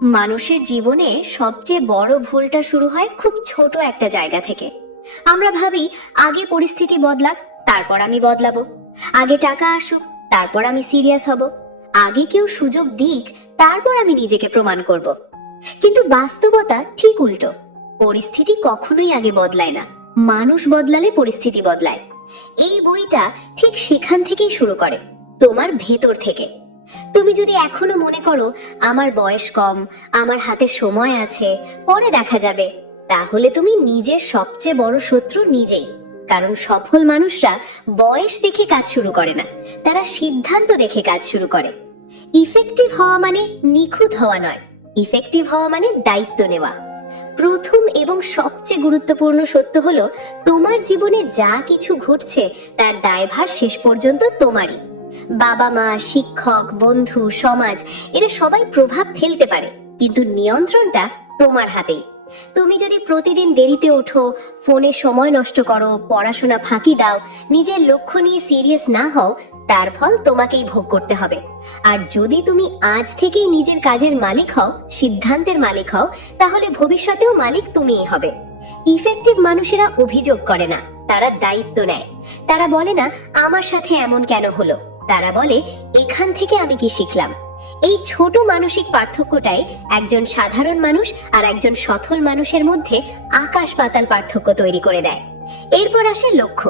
মানুষের জীবনে সবচেয়ে বড় ভুলটা শুরু হয় খুব ছোট একটা জায়গা থেকে। আমরা ভাবি আগে পরিস্থিতি বদলাক, তারপর আমি বদলাবো। আগে টাকা আসুক, তারপর আমি সিরিয়াস হব। আগে কেউ সুযোগ দিক, তারপর আমি নিজেকে প্রমাণ করব। কিন্তু বাস্তবতা ঠিক উল্টো। পরিস্থিতি কখনোই আগে বদলায় না, মানুষ বদলালে পরিস্থিতি বদলায়। এই বইটা ঠিক সেখান থেকেই শুরু করে, তোমার ভেতর থেকে। তুমি যদি এখনো মনে করো আমার বয়স কম, আমার হাতে সময় আছে, পরে দেখা যাবে, তাহলে তুমি নিজের সবচেয়ে বড় শত্রু নিজেই। কারণ সফল মানুষরা বয়স দেখে কাজ শুরু করে না, তারা সিদ্ধান্ত দেখে কাজ শুরু করে। ইফেক্টিভ হওয়া মানে নিখুঁত হওয়া নয়, ইফেক্টিভ হওয়া মানে দায়িত্ব নেওয়া। প্রথম এবং সবচেয়ে গুরুত্বপূর্ণ সত্য হলো, তোমার জীবনে যা কিছু ঘটছে তার দায়ভার শেষ পর্যন্ত তোমারই। বাবা মা, শিক্ষক, বন্ধু, সমাজ এরা সবাই প্রভাব ফেলতে পারে, কিন্তু নিয়ন্ত্রণটা তোমার হাতেই। তুমি যদি প্রতিদিন দেরিতে ওঠো, ফোনে সময় নষ্ট করো, পড়াশোনা ফাঁকি দাও, নিজের লক্ষ্য নিয়ে সিরিয়াস না হও, তার ফল তোমাকেই ভোগ করতে হবে। আর যদি তুমি আজ থেকেই নিজের কাজের মালিক হও, সিদ্ধান্তের মালিক হও, তাহলে ভবিষ্যতেও মালিক তুমিই হবে। ইফেক্টিভ মানুষেরা অভিযোগ করে না, তারা দায়িত্ব নেয়। তারা বলে না আমার সাথে এমন কেন হলো, তারা বলে এখান থেকে আমি কি শিখলাম। এই ছোট মানসিক পার্থক্যটাই একজন সাধারণ মানুষ আর একজন সফল মানুষের মধ্যে আকাশ পাতাল পার্থক্য তৈরি করে দেয়। এরপর আসে লক্ষ্য।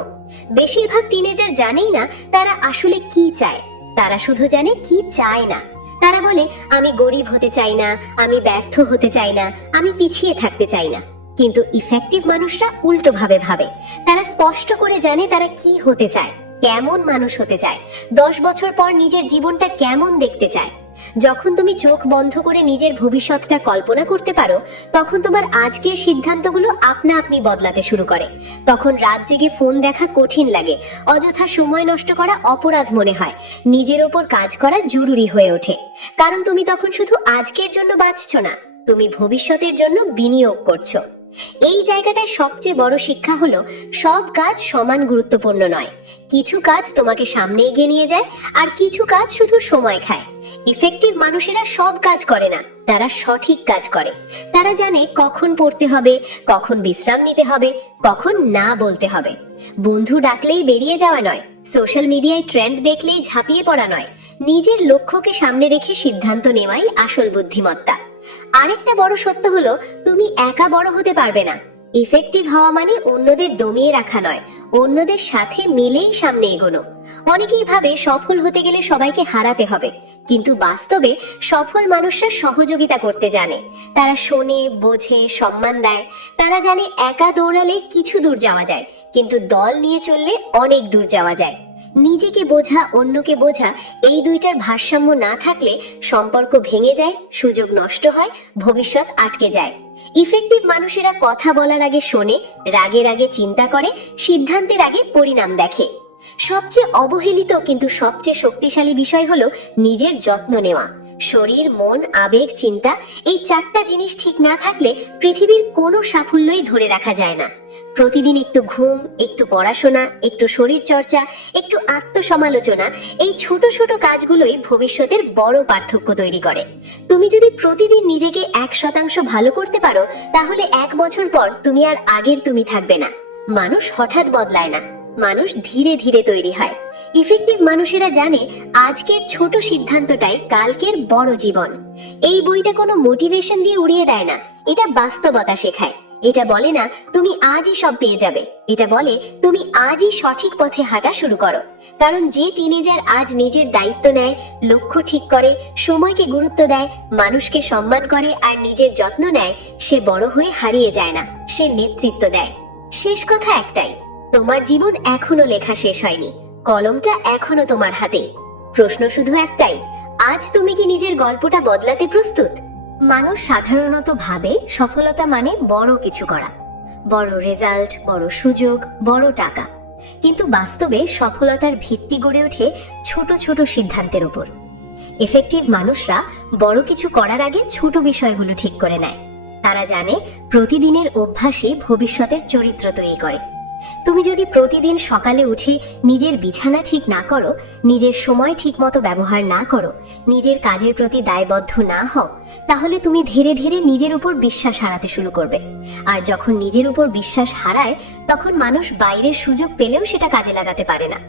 বেশিরভাগ টিনেজার জানেই না তারা আসলে কি চায়, তারা শুধু জানে কি চায় না। তারা বলে আমি গরিব হতে চাই না, আমি ব্যর্থ হতে চাই না, আমি পিছিয়ে থাকতে চাই না। কিন্তু ইফেক্টিভ মানুষরা উল্টো ভাবে ভাবে। তারা স্পষ্ট করে জানে তারা কি হতে চায়, কেমন মানুষ হতে চায়, 10 বছর পর নিজের জীবনটা কেমন দেখতে চায়। যখন তুমি চোখ বন্ধ করে নিজের ভবিষ্যৎটা কল্পনা করতে পারো, তখন তোমার আজকের সিদ্ধান্তগুলো আপনা আপনি বদলাতে শুরু করে। তখন রাত জেগে ফোন দেখা কঠিন লাগে, অযথা সময় নষ্ট করা অপরাধ মনে হয়, নিজের ওপর কাজ করা জরুরি হয়ে ওঠে। কারণ তুমি তখন শুধু আজকের জন্য বাঁচছো না, তুমি ভবিষ্যতের জন্য বিনিয়োগ করছো। এই জায়গাটায় সবচেয়ে বড় শিক্ষা হলো, সব কাজ সমান গুরুত্বপূর্ণ নয়। কিছু কাজ তোমাকে সামনে এগিয়ে নিয়ে যায়, আর কিছু কাজ শুধু সময় খায়। ইফেক্টিভ মানুষেরা সব কাজ করে না, তারা সঠিক কাজ করে। তারা জানে কখন পড়তে হবে, কখন বিশ্রাম নিতে হবে, কখন না বলতে হবে। বন্ধু ডাকলেই বেরিয়ে যাওয়া নয়, সোশ্যাল মিডিয়ায় ট্রেন্ড দেখলেই ঝাঁপিয়ে পড়া নয়, নিজের লক্ষ্যকে সামনে রেখে সিদ্ধান্ত নেওয়াই আসল বুদ্ধিমত্তা। আরেকটা বড় সত্য হলো, তুমি একা বড় হতে পারবে না। ইফেক্টিভ হওয়া মানে অন্যদের দমিয়ে রাখা নয়, অন্যদের সাথে মিলেই সামনে এগোনো। অনেকেই ভাবে সফল হতে গেলে সবাইকে হারাতে হবে, কিন্তু বাস্তবে সফল মানুষরা সহযোগিতা করতে জানে। তারা শোনে, বোঝে, সম্মান দেয়। তারা জানে একা দৌড়ালে কিছু দূর যাওয়া যায়, কিন্তু দল নিয়ে চললে অনেক দূর যাওয়া যায়। নিজেকে বোঝা, অন্যকে বোঝা, এই দুইটার ভারসাম্য না থাকলে সম্পর্ক ভেঙে যায়, সুযোগ নষ্ট হয়, ভবিষ্যৎ আটকে যায়। ইফেক্টিভ মানুষেরা কথা বলার আগে শোনে, রাগের আগে চিন্তা করে, সিদ্ধান্তের আগে পরিণাম দেখে। সবচেয়ে অবহেলিত কিন্তু সবচেয়ে শক্তিশালী বিষয় হলো নিজের যত্ন নেওয়া। শরীর, মন, আবেগ, চিন্তা, এই 4টা জিনিস ঠিক না থাকলে পৃথিবীর কোনো সাফল্যই ধরে রাখা যায় না। প্রতিদিন একটু ঘুম, একটু পড়াশোনা, একটু শরীর চর্চা, একটু আত্মসমালোচনা, এই ছোট ছোট কাজগুলোই ভবিষ্যতের বড় পার্থক্য তৈরি করে। তুমি যদি প্রতিদিন নিজেকে 1% ভালো করতে পারো, তাহলে 1 বছর পর তুমি আর আগের তুমি থাকবে না। মানুষ হঠাৎ বদলায় না, মানুষ ধীরে ধীরে তৈরি হয়। ইফেক্টিভ মানুষেরা জানে আজকের ছোট সিদ্ধান্তটাই কালকের বড় জীবন। এই বইটা কোনো মোটিভেশন দিয়ে উড়িয়ে দেয় না, এটা বাস্তবতা শেখায়। এটা বলে না তুমি আজই সব পেয়ে যাবে, এটা বলে তুমি আজই সঠিক পথে হাঁটা শুরু করো। কারণ যে টিনেজার আজ নিজের দায়িত্ব নেয়, লক্ষ্য ঠিক করে, সময়কে গুরুত্ব দেয়, মানুষকে সম্মান করে আর নিজের যত্ন নেয়, সে বড় হয়ে হারিয়ে যায় না, সে নেতৃত্ব দেয়। শেষ কথা একটাই, তোমার জীবন এখনো লেখা শেষ হয়নি, কলমটা এখনো তোমার হাতে। প্রশ্ন শুধু একটাই, আজ তুমি কি নিজের গল্পটা বদলাতে প্রস্তুত? মানুষ সাধারণত ভাবে সফলতা মানে বড় কিছু করা, বড় রেজাল্ট, বড় সুযোগ, বড় টাকা। কিন্তু বাস্তবে সফলতার ভিত্তি গড়ে ওঠে ছোট ছোট সিদ্ধান্তের উপর। এফেক্টিভ মানুষরা বড় কিছু করার আগে ছোট বিষয়গুলো ঠিক করে নেয়। তারা জানে প্রতিদিনের অভ্যাসই ভবিষ্যতের চরিত্র তৈরি করে। তুমি যদি প্রতিদিন সকালে উঠে নিজের বিছানা ঠিক না করো, নিজের সময় ঠিক মতো ব্যবহার না করো, নিজের কাজের প্রতি দায়বদ্ধ না হও, তাহলে তুমি ধীরে ধীরে নিজের উপর বিশ্বাস হারাতে শুরু করবে। আর যখন নিজের উপর বিশ্বাস হারায়, তখন মানুষ বাইরের সুযোগ পেলেও সেটা কাজে লাগাতে পারে না।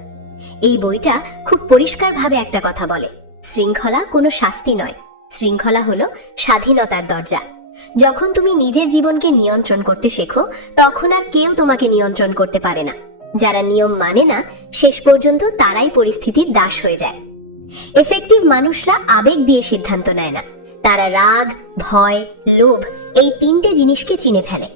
এই বইটা খুব পরিষ্কারভাবে একটা কথা বলে, শৃঙ্খলা কোনো শাস্তি নয়, শৃঙ্খলা হলো স্বাধীনতার দরজা। যখন তুমি নিজের জীবনকে নিয়ন্ত্রণ করতে শেখো, তখন আর কেউ তোমাকে নিয়ন্ত্রণ করতে পারে না। যারা নিয়ম মানে না, শেষ পর্যন্ত তারাই পরিস্থিতির দাস হয়ে যায়। এফেক্টিভ মানুষরা আবেগ দিয়ে সিদ্ধান্ত নেয় না, তারা রাগ, ভয়, লোভ এই তিনটে জিনিসকে চিনে ফেলে।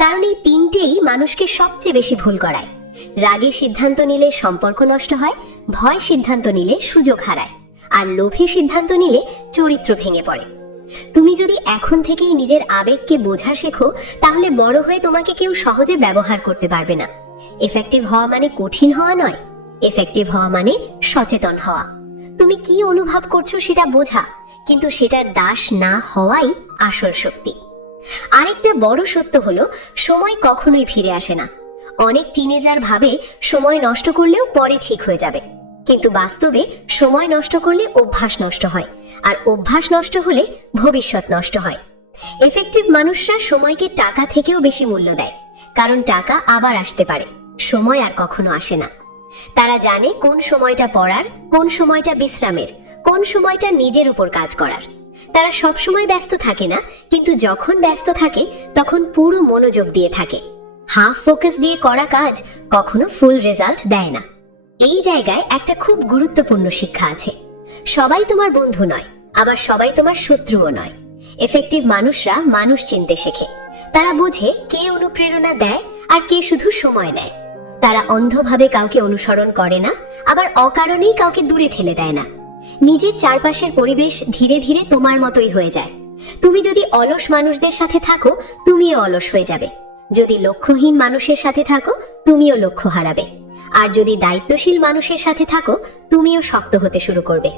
কারণ এই তিনটেই মানুষকে সবচেয়ে বেশি ভুল করায়। রাগে সিদ্ধান্ত নিলে সম্পর্ক নষ্ট হয়, ভয় সিদ্ধান্ত নিলে সুযোগ হারায়, আর লোভে সিদ্ধান্ত নিলে চরিত্র ভেঙে পড়ে। তুমি যদি এখন থেকেই নিজের আবেগকে বোঝা শেখো, তাহলে বড় হয়ে তোমাকে কেউ সহজে ব্যবহার করতে পারবে না। এফেক্টিভ হওয়া মানে কঠিন হওয়া নয়, এফেক্টিভ হওয়া মানে সচেতন হওয়া। তুমি কি অনুভব করছো সেটা বোঝা, কিন্তু সেটার দাস না হওয়াই আসল শক্তি। আরেকটা বড় সত্য হলো, সময় কখনোই ফিরে আসে না। অনেক টিনেজার ভাবে সময় নষ্ট করলেও পরে ঠিক হয়ে যাবে, কিন্তু বাস্তবে সময় নষ্ট করলে অভ্যাস নষ্ট হয়, আর অভ্যাস নষ্ট হলে ভবিষ্যৎ নষ্ট হয়। এফেক্টিভ মানুষরা সময়কে টাকা থেকেও বেশি মূল্য দেয়, কারণ টাকা আবার আসতে পারে, সময় আর কখনো আসে না। তারা জানে কোন সময়টা পড়ার, কোন সময়টা বিশ্রামের, কোন সময়টা নিজের উপর কাজ করার। তারা সব সময় ব্যস্ত থাকে না, কিন্তু যখন ব্যস্ত থাকে তখন পুরো মনোযোগ দিয়ে থাকে। হাফ ফোকাস দিয়ে করা কাজ কখনো ফুল রেজাল্ট দেয় না। এই জায়গায় একটা খুব গুরুত্বপূর্ণ শিক্ষা আছে, সবাই তোমার বন্ধু নয়, আবার সবাই তোমার শত্রুও নয়। এফেক্টিভ মানুষরা মানুষ চিনতে শেখে। তারা বোঝে কে অনুপ্রেরণা দেয় আর কে শুধু সময় নেয়। তারা অন্ধভাবে কাউকে অনুসরণ করে না, আবার অকারণেই কাউকে দূরে ঠেলে দেয় না। নিজের চারপাশের পরিবেশ ধীরে ধীরে তোমার মতোই হয়ে যায়। তুমি যদি অলস মানুষদের সাথে থাকো, তুমিও অলস হয়ে যাবে। যদি লক্ষ্যহীন মানুষের সাথে থাকো, তুমিও লক্ষ্য হারাবে। আর যদি দায়িত্বশীল মানুষের সাথে থাকো, তুমিও শক্ত হতে শুরু করবে।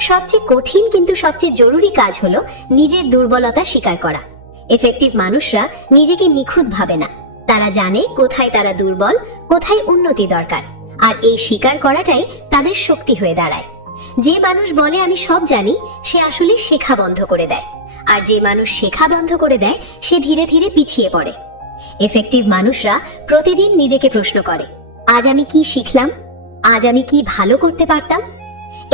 সবচেয়ে কঠিন কিন্তু সবচেয়ে জরুরি কাজ হলো নিজের দুর্বলতা স্বীকার করা। এফেক্টিভ মানুষরা নিজেকে নিখুঁত ভাবে না, তারা জানে কোথায় তারা দুর্বল, কোথায় উন্নতি দরকার, আর এই স্বীকার করাটাই তাদের শক্তি হয়ে দাঁড়ায়। যে মানুষ বলে আমি সব জানি, সে আসলে শেখা বন্ধ করে দেয়, আর যে মানুষ শেখা বন্ধ করে দেয়, সে ধীরে ধীরে পিছিয়ে পড়ে। এফেক্টিভ মানুষরা প্রতিদিন নিজেকে প্রশ্ন করে, আজ আমি কি শিখলাম, আজ আমি কি ভালো করতে পারতাম।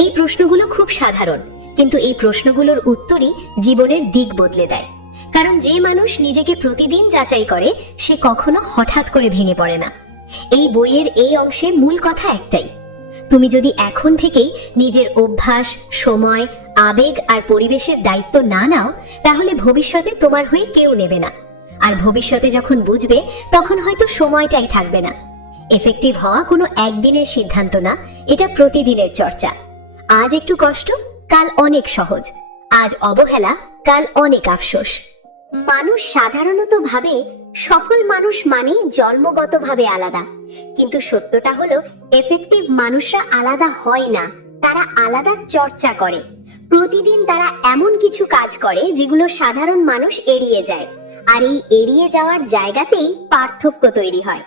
এই প্রশ্নগুলো খুব সাধারণ, কিন্তু এই প্রশ্নগুলোর উত্তরই জীবনের দিক বদলে দেয়। কারণ যে মানুষ নিজেকে প্রতিদিন যাচাই করে, সে কখনো হঠাৎ করে ভেঙে পড়ে না। এই বইয়ের এই অংশে মূল কথা একটাই, তুমি যদি এখন থেকেই নিজের অভ্যাস, সময়, আবেগ আর পরিবেশের দায়িত্ব না নাও, তাহলে ভবিষ্যতে তোমার হয়ে কেউ নেবে না। আর ভবিষ্যতে যখন বুঝবে, তখন হয়তো সময়টাই থাকবে না। এফেক্টিভ হওয়া কোনো একদিনের সিদ্ধান্ত না, এটা প্রতিদিনের চর্চা। আজ একটু কষ্ট, কাল অনেক সহজ। আজ অবহেলা, কাল অনেক আফসোস। মানুষ সাধারণত ভাবে সফল মানুষ মানে জন্মগতভাবে আলাদা, কিন্তু সত্যটা হলো এফেক্টিভ মানুষরা আলাদা হয় না, তারা আলাদা চর্চা করে। প্রতিদিন তারা এমন কিছু কাজ করে যেগুলো সাধারণ মানুষ এড়িয়ে যায়, আর এই এড়িয়ে যাওয়ার জায়গাতেই পার্থক্য তৈরি হয়।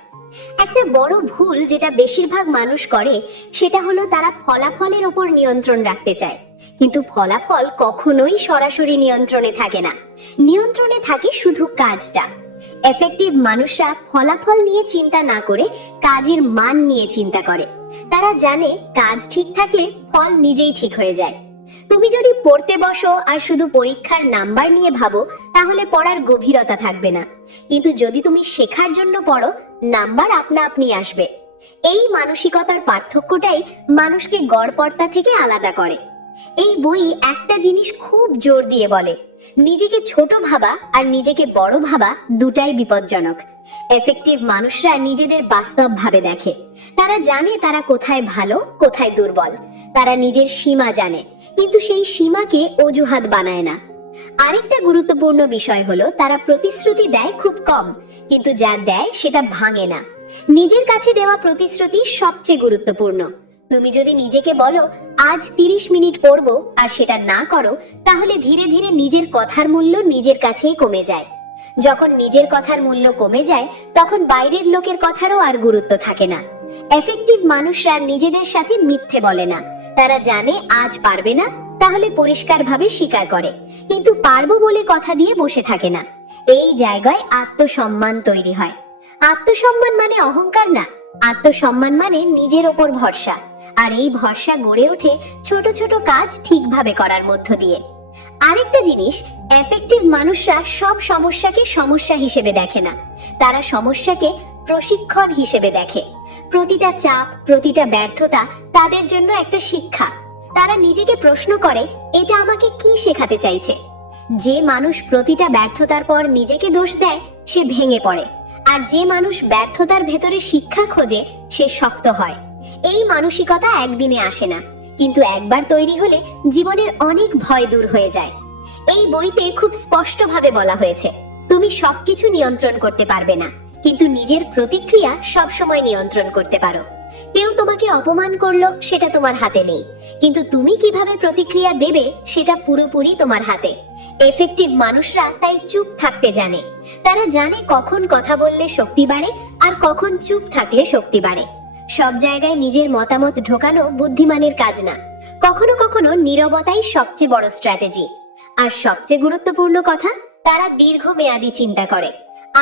একটা বড় ভুল যেটা বেশিরভাগ মানুষ করে, সেটা হলো তারা ফলাফলের উপর নিয়ন্ত্রণ রাখতে চায়, কিন্তু ফলাফল কখনোই সরাসরি নিয়ন্ত্রণে থাকে না, নিয়ন্ত্রণে থাকে শুধু কাজটা। এফেক্টিভ মানুষরা ফলাফল নিয়ে চিন্তা না করে কাজের মান নিয়ে চিন্তা করে। তারা জানে কাজ ঠিক থাকলে ফল নিজেই ঠিক হয়ে যায়। তুমি যদি পড়তে বসো আর শুধু পরীক্ষার নাম্বার নিয়ে ভাবো, তাহলে পড়ার গভীরতা থাকবে না। কিন্তু যদি তুমি শেখার জন্য পড়ো, নাম্বার আপনা আপনি আসবে। এই মানসিকতার পার্থক্যটাই মানুষকে গড়পড়তা থেকে আলাদা করে। এই বই একটা জিনিস খুব জোর দিয়ে বলে, নিজেকে ছোট ভাবা আর নিজেকে বড় ভাবা দুটাই বিপজ্জনক। এফেক্টিভ মানুষরা নিজেদের বাস্তব ভাবে দেখে। তারা জানে তারা কোথায় ভালো, কোথায় দুর্বল। তারা নিজের সীমা জানে, কিন্তু সেই সীমাকে অজুহাত বানায় না। আরেকটা গুরুত্বপূর্ণ বিষয় হলো, তারা প্রতিশ্রুতি দেয় খুব কম, কিন্তু যা দেয় সেটা ভাঙে না। নিজের কাছে দেওয়া প্রতিশ্রুতি সবচেয়ে গুরুত্বপূর্ণ। তুমি যদি নিজেকে বলো আজ 30 মিনিট পড়বো আর সেটা না করো, তাহলে ধীরে ধীরে নিজের কথার মূল্য নিজের কাছেই কমে যায়। যখন নিজের কথার মূল্য কমে যায় তখন বাইরের লোকের কথারও আর গুরুত্ব থাকে না। এফেক্টিভ মানুষরা নিজেদের সাথে মিথ্যে বলে না। তারা জানে আজ পারবে না, তাহলে পরিষ্কারভাবে স্বীকার করে, কিন্তু পারবো বলে কথা দিয়ে বসে থাকে না। এই জায়গায় আত্মসম্মান তৈরি হয়। আত্মসম্মান মানে অহংকার না, আত্মসম্মান মানে নিজের ওপর ভরসা। আর এই ভরসা গড়ে ওঠে ছোট ছোট কাজ ঠিকভাবে করার মধ্য দিয়ে। আরেকটা জিনিস, এফেক্টিভ মানুষরা সব সমস্যাকে সমস্যা হিসেবে দেখে না, তারা সমস্যাকে প্রশিক্ষণ হিসেবে দেখে। প্রতিটা চাপ, প্রতিটা ব্যর্থতা তাদের জন্য একটা শিক্ষা। তারা নিজেকে প্রশ্ন করে, এটা আমাকে কি শেখাতে চাইছে? যে মানুষ প্রতিটা ব্যর্থতার পর নিজেকে দোষ দেয় সে ভেঙে পড়ে, আর যে মানুষ ব্যর্থতার ভেতরে শিক্ষা খোঁজে সে শক্ত হয়। এই মানসিকতা একদিনে আসে না, কিন্তু একবার তৈরি হলে জীবনের অনেক ভয় দূর হয়ে যায়। এই বইতে খুব স্পষ্টভাবে বলা হয়েছে, তুমি সবকিছু নিয়ন্ত্রণ করতে পারবে না, কিন্তু নিজের প্রতিক্রিয়া সবসময় নিয়ন্ত্রণ করতে পারো। কেউ তোমাকে অপমান করলো, সেটা তোমার হাতে নেই, কিন্তু তুমি কিভাবে প্রতিক্রিয়া দেবে সেটা পুরোপুরি তোমার হাতে। এফেক্টিভ মানুষরা তাই চুপ থাকতে জানে। তারা জানে কখন কথা বললে শক্তি বাড়ে আর কখন চুপ থাকলে শক্তি বাড়ে। সব জায়গায় নিজের মতামত ঢোকানো বুদ্ধিমানের কাজ না, কখনো কখনো নীরবতাই সবচেয়ে বড় স্ট্র্যাটেজি। আর সবচেয়ে গুরুত্বপূর্ণ কথা, তারা দীর্ঘমেয়াদী চিন্তা করে।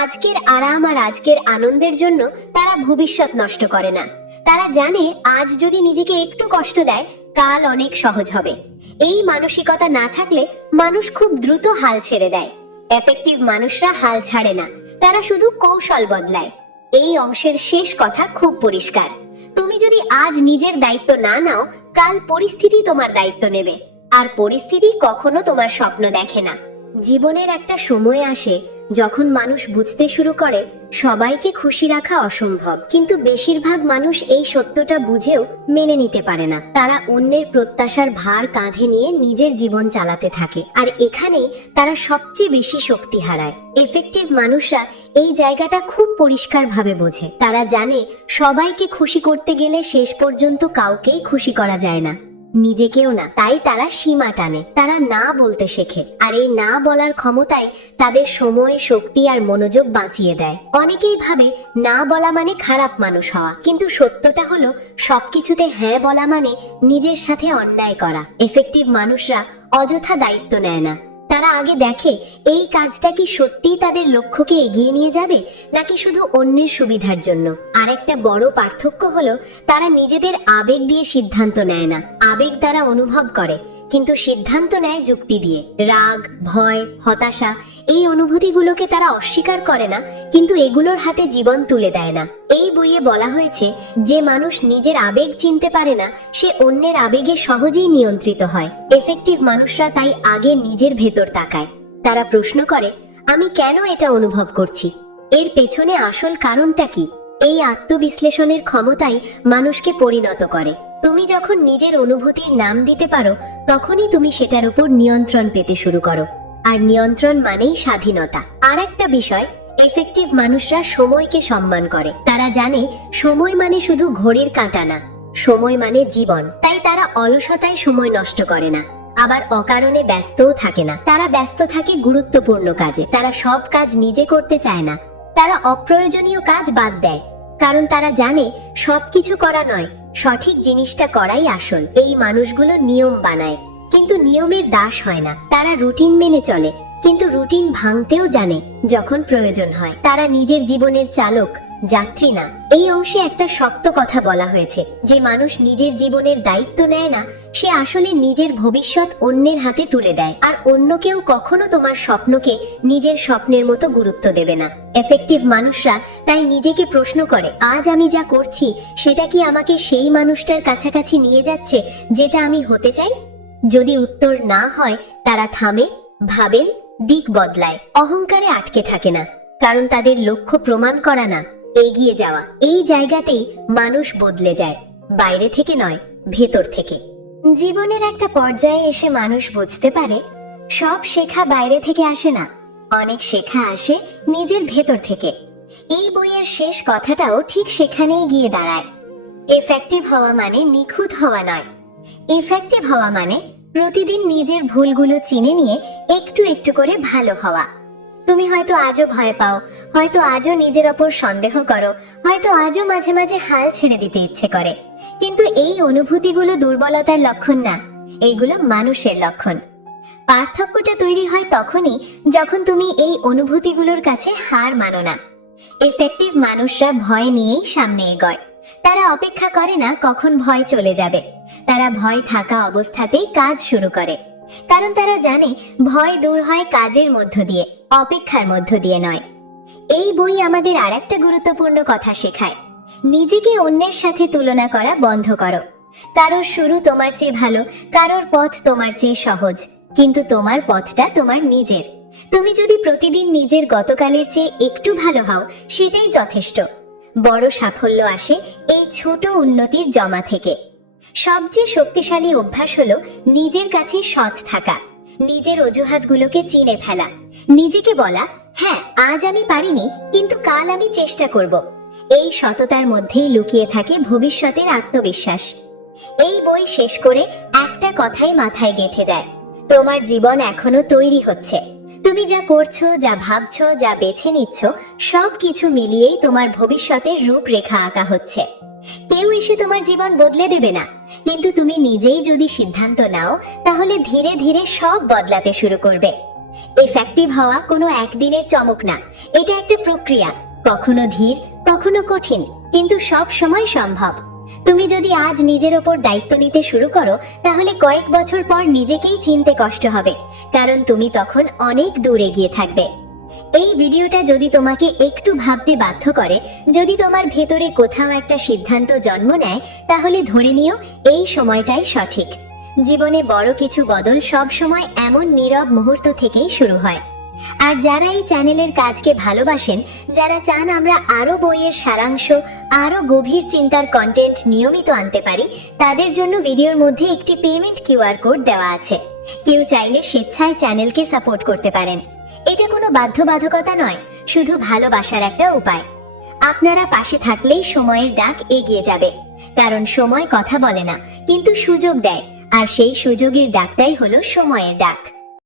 আজকের আরাম আর আজকের আনন্দের জন্য তারা ভবিষ্যৎ নষ্ট করে না। তারা জানে আজ যদি নিজেকে একটু কষ্ট দেয়, কাল অনেক সহজ হবে। এই মানসিকতা না থাকলে মানুষ খুব দ্রুত হাল ছেড়ে দেয়। এফেক্টিভ মানুষরা হাল ছাড়ে না, তারা শুধু কৌশল বদলায়। এই অংশের শেষ কথা খুব পরিষ্কার, তুমি যদি আজ নিজের দায়িত্ব না নাও, কাল পরিস্থিতি তোমার দায়িত্ব নেবে, আর পরিস্থিতি কখনো তোমার স্বপ্ন দেখে না। জীবনের একটা সময় আসে যখন মানুষ বুঝতে শুরু করে সবাইকে খুশি রাখা অসম্ভব, কিন্তু বেশিরভাগ মানুষ এই সত্যটা বুঝেও মেনে নিতে পারে না। তারা অন্যের প্রত্যাশার ভার কাঁধে নিয়ে নিজের জীবন চালাতে থাকে, আর এখানেই তারা সবচেয়ে বেশি শক্তি হারায়। এফেক্টিভ মানুষরা এই জায়গাটা খুব পরিষ্কারভাবে বোঝে। তারা জানে সবাইকে খুশি করতে গেলে শেষ পর্যন্ত কাউকেই খুশি করা যায় না, নিজেকেও না। তাই তারা সীমা টানে, তারা না বলতে শেখে, আর এই না বলার ক্ষমতায় তাদের সময়, শক্তি আর মনোযোগ বাঁচিয়ে দেয়। অনেকেই ভাবে না বলা মানে খারাপ মানুষ হওয়া, কিন্তু সত্যটা হলো সবকিছুতে হ্যাঁ বলা মানে নিজের সাথে অন্যায় করা। এফেক্টিভ মানুষরা অযথা দায়িত্ব নেয় না, তারা আগে দেখে এই কাজটা কি সত্যিই তাদের লক্ষ্যকে এগিয়ে নিয়ে যাবে নাকি শুধু অন্যের সুবিধার জন্য। আরেকটা বড় পার্থক্য হলো তারা নিজেদের আবেগ দিয়ে সিদ্ধান্ত নেয় না। আবেগ তারা অনুভব করে, কিন্তু সিদ্ধান্ত নেয় যুক্তি দিয়ে। রাগ, ভয়, হতাশা এই অনুভূতিগুলোকে তারা অস্বীকার করে না, কিন্তু এগুলোর হাতে জীবন তুলে দেয় না। এই বইয়ে বলা হয়েছে, যে মানুষ নিজের আবেগ চিনতে পারে না সে অন্যের আবেগে সহজেই নিয়ন্ত্রিত হয়। এফেক্টিভ মানুষরা তাই আগে নিজের ভেতর তাকায়। তারা প্রশ্ন করে, আমি কেন এটা অনুভব করছি, এর পেছনে আসল কারণটা কি? এই আত্মবিশ্লেষণের ক্ষমতাই মানুষকে পরিণত করে। তুমি যখন নিজের অনুভূতির নাম দিতে পারো, তখনই তুমি সেটার উপর নিয়ন্ত্রণ পেতে শুরু করো, আর নিয়ন্ত্রণ মানেই স্বাধীনতা। আর একটা বিষয়, এফেক্টিভ মানুষরা সময়কে সম্মান করে। তারা জানে সময় মানে শুধু ঘড়ির কাঁটা না, সময় মানে জীবন। তাই তারা অলসতায় সময় নষ্ট করে না, আবার অকারণে ব্যস্তও থাকে না। তারা ব্যস্ত থাকে গুরুত্বপূর্ণ কাজে। তারা সব কাজ নিজে করতে চায় না, তারা অপ্রয়োজনীয় কাজ বাদ দেয়, কারণ তারা জানে সবকিছু করা নয়, সঠিক জিনিসটা করাই আসল। এই মানুষগুলো নিয়ম বানায়, কিন্তু নিয়মের দাস হয় না। তারা রুটিন মেনে চলে, কিন্তু রুটিন ভাঙতেও জানে যখন প্রয়োজন হয়। তারা নিজের জীবনের চালক, যাত্রী না। এই অংশে একটা শক্ত কথা বলা হয়েছে, যে মানুষ নিজের জীবনের দায়িত্ব নেয় না সে আসলে নিজের ভবিষ্যৎ অন্যের হাতে তুলে দেয়। আর অন্য কেউ কখনো তোমার স্বপ্নকে নিজের স্বপ্নের মতো গুরুত্ব দেবে না। এফেক্টিভ মানুষরা তাই নিজেকে প্রশ্ন করে, আজ আমি যা করছি সেটা কি আমাকে সেই মানুষটার কাছাকাছি নিয়ে যাচ্ছে যেটা আমি হতে চাই? যদি উত্তর না হয়, তারা থামে, ভাবেন, দিক বদলায়। অহংকারে আটকে থাকে না, কারণ তাদের লক্ষ্য প্রমাণ করা না, এগিয়ে যাওয়া। এই জায়গাতেই মানুষ বদলে যায়, বাইরে থেকে নয়, ভেতর থেকে। জীবনের একটা পর্যায়ে এসে মানুষ বুঝতে পারে সব শেখা বাইরে থেকে আসে না, অনেক শেখা আসে নিজের ভেতর থেকে। এই বইয়ের শেষ কথাটাও ঠিক সেখানেই গিয়ে দাঁড়ায়। এফেক্টিভ হওয়া মানে নিখুঁত হওয়া নয়, এফেক্টিভ হওয়া মানে প্রতিদিন নিজের ভুলগুলো চিনে নিয়ে একটু একটু করে ভালো হওয়া। তুমি হয়তো আজও ভয় পাও, হয়তো আজও নিজের ওপর সন্দেহ করো, হয়তো আজও মাঝে মাঝে হাল ছেড়ে দিতে ইচ্ছে করে। কিন্তু এই অনুভূতিগুলো দুর্বলতার লক্ষণ না, এইগুলো মানুষের লক্ষণ। পার্থক্যটা তৈরি হয় তখনই যখন তুমি এই অনুভূতিগুলোর কাছে হার মানো না। এফেক্টিভ মানুষরা ভয় নিয়েই সামনে এগোয়। তারা অপেক্ষা করে না কখন ভয় চলে যাবে, তারা ভয় থাকা অবস্থাতেই কাজ শুরু করে। কারণ তারা জানে ভয় দূর হয় কাজের মধ্য দিয়ে, অপেক্ষার মধ্য দিয়ে নয়। এই বই আমাদের আরেকটা গুরুত্বপূর্ণ কথা শেখায়, নিজেকে অন্যের সাথে তুলনা করা বন্ধ করো। কারোর শুরু তোমার চেয়ে ভালো, কারোর পথ তোমার চেয়ে সহজ, কিন্তু তোমার পথটা তোমার নিজের। তুমি যদি প্রতিদিন নিজের গতকালের চেয়ে একটু ভালো হও, সেটাই যথেষ্ট। বড় সাফল্য আসে এই ছোট উন্নতির জমা থেকে। সবচেয়ে শক্তিশালী অভ্যাস হলো নিজের কাছে সৎ থাকা, নিজের অজুহাতগুলোকে চিনে ফেলা, নিজেকে বলা, হ্যাঁ আজ আমি পারিনি, কিন্তু কাল আমি চেষ্টা করব। এই সততার মধ্যেই লুকিয়ে থাকে ভবিষ্যতের আত্মবিশ্বাস। এই বই শেষ করে একটা কথাই মাথায় গেঁথে যায়, তোমার জীবন এখনো তৈরি হচ্ছে। তুমি যা করছো, যা ভাবছো, যা বেছে নিচ্ছ, সব কিছু মিলিয়েই তোমার ভবিষ্যতের রূপরেখা আঁকা হচ্ছে। কেউ এসে তোমার জীবন বদলে দেবে না, কিন্তু তুমি নিজেই যদি সিদ্ধান্ত নাও, তাহলে ধীরে ধীরে সব বদলাতে শুরু করবে। এফেক্টিভ হওয়া কোনো একদিনের চমক না, এটা একটা প্রক্রিয়া, কখনো ধীর, কখনো কঠিন, কিন্তু সব সময় সম্ভব। তুমি যদি আজ নিজের ওপর দায়িত্ব নিতে শুরু করো, তাহলে কয়েক বছর পর নিজেকেই চিনতে কষ্ট হবে, কারণ তুমি তখন অনেক দূর এগিয়ে থাকবে। এই ভিডিওটা যদি তোমাকে একটু ভাবতে বাধ্য করে, যদি তোমার ভেতরে কোথাও একটা সিদ্ধান্ত জন্ম নেয়, তাহলে ধরে নিও এই সময়টাই সঠিক। জীবনে বড় কিছু বদল সব সময় এমন নীরব মুহূর্ত থেকেই শুরু হয়। আর যারা এই চ্যানেলের কাজকে ভালোবাসেন, যারা চান আমরা আরো বইয়ের সারাংশ, আরো গভীর চিন্তার কন্টেন্ট নিয়মিত আনতে পারি, তাদের জন্য ভিডিওর মধ্যে একটি পেমেন্ট কিউআর কোড দেওয়া আছে। কেউ চাইলে স্বেচ্ছায় চ্যানেলকে সাপোর্ট করতে পারেন। এটা কোনো বাধ্যবাধকতা নয়, শুধু ভালোবাসার একটা উপায়। আপনারা পাশে থাকলেই সময়ের ডাক এগিয়ে যাবে, কারণ সময় কথা বলে না, কিন্তু সুযোগ দেয়, আর সেই সুযোগের ডাকটাই হলো সময়ের ডাক।